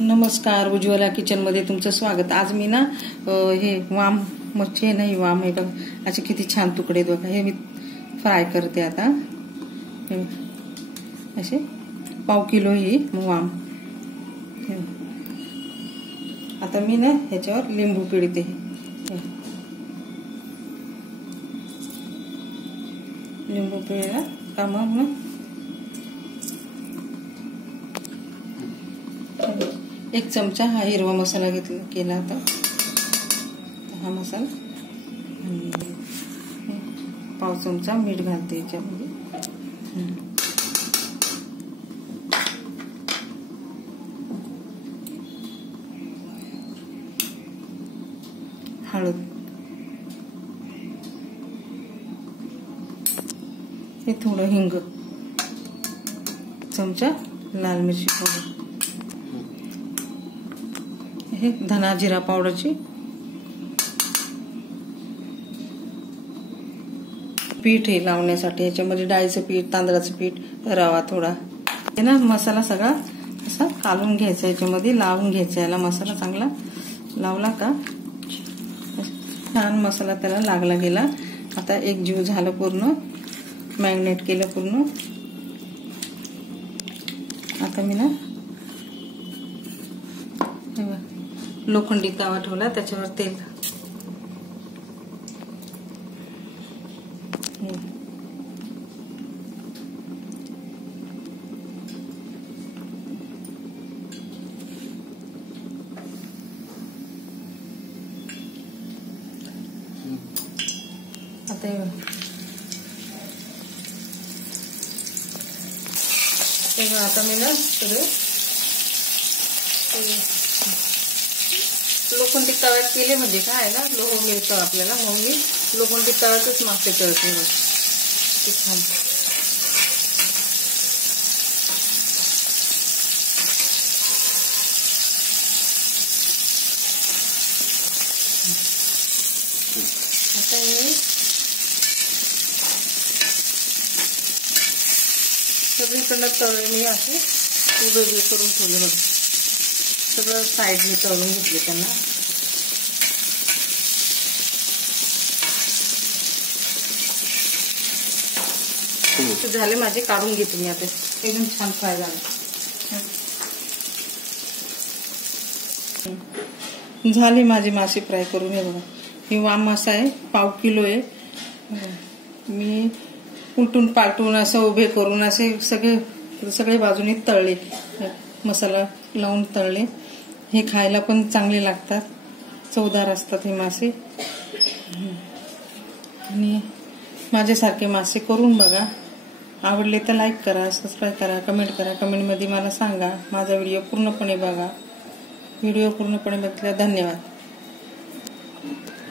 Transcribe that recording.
नमस्कार, उज्ज्वला किचनमध्ये तुमचं स्वागत। आज मी ना हे वाम मच्छी नाही वाम आहे बघ, असे किती छान तुकडे आहेत बघा। हे मी फ्राय करते आता। असे पाव किलो ही वाम। आता मी ना ह्याच्यावर लिंबू पिळते। लिंबू पिळला का मग एक चमचा हा हिरवा मसाला घेतला केला आता। हा मसाला पाव चमचा मीठ घालते याच्यामध्ये। हळद, हे थोडं हिंग, चमचा लाल मिरची पावडर, हे धना जिरा पावडरची पीठ आहे लावण्यासाठी। याच्यामध्ये डाळीचं पीठ, तांदळाचं पीठ, रवा थोडा, हे ना मसाला सगळा असा कालून घ्यायचा, याच्यामध्ये लावून घ्यायचा। याला मसाला चांगला लावला का छान मसाला त्याला लागला गेला। आता एक जीव झालं, पूर्ण मॅरिनेट केलं पूर्ण। आता मी ना लोखंडी तवा ठेवला, त्याच्यावर तेल आता मी ना सगळे लोखंडी तव्यात केले म्हणजे काय ना लोह मिळतं आपल्याला, म्हणून मी लोखंडी तव्यातच मासे तळते। छान आता मी सगळीकडनं तळले, मी असे उभे उभे करून ठेवले बघ। सगळं साईडने तळून घेतले त्यांना। झाले माझे, काढून घेते मी आता। एकदम छान फ्राय झाले। झाले माझे मासे फ्राय करून। हे बघा, हे वाम मासा आहे, पाव किलो आहे। मी उलटून पालटून असं उभे करून असे सगळे बाजूने तळले, मसाला लावून तळले। हे खायला पण चांगले लागतात, चवदार असतात हे मासे। आणि माझ्यासारखे मासे करून बघा। आवडले तर लाईक करा, सबस्क्राईब करा, कमेंट करा। कमेंटमध्ये मला सांगा। माझा व्हिडिओ पूर्णपणे बघा। व्हिडिओ पूर्णपणे बघितल्यास धन्यवाद।